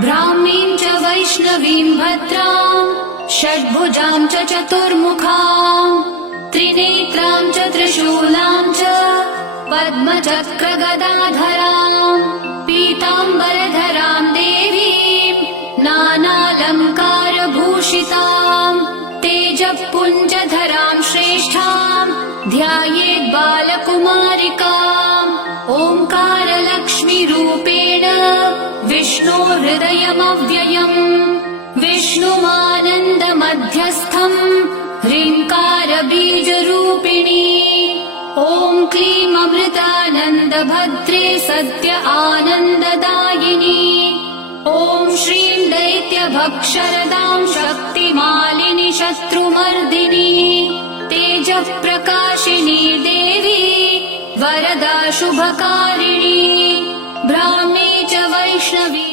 ब्राह्मीं च वैष्णवीं भद्रां षड्भुजां च चतुर्मुखां त्रिनेत्रां च त्रिशूलां च पद्मचक्रगदाधरां पीताम्बरधरां देवीं नानालङ्कारभूषितां तेजःपुञ्जधरां श्रेष्ठां ध्यायेत् बालकुमारिकाम् ओङ्कारलक्ष्मीरूपेण विष्णोर्हृदयमव्ययम् विष्णुमानन्दमध्यस्थम् ह्रीङ्कारबीजरूपिणी ॐ क्लीं अमृतानन्दभद्रे सत्य आनन्ददायिनी ॐ श्रीं दैत्यभक्षरदां शक्तिमालिनि शत्रुमर्दिनी तेजःप्रकाशिनी देवी वरदा शुभकारिणी ब्राह्मी च वैष्णवी।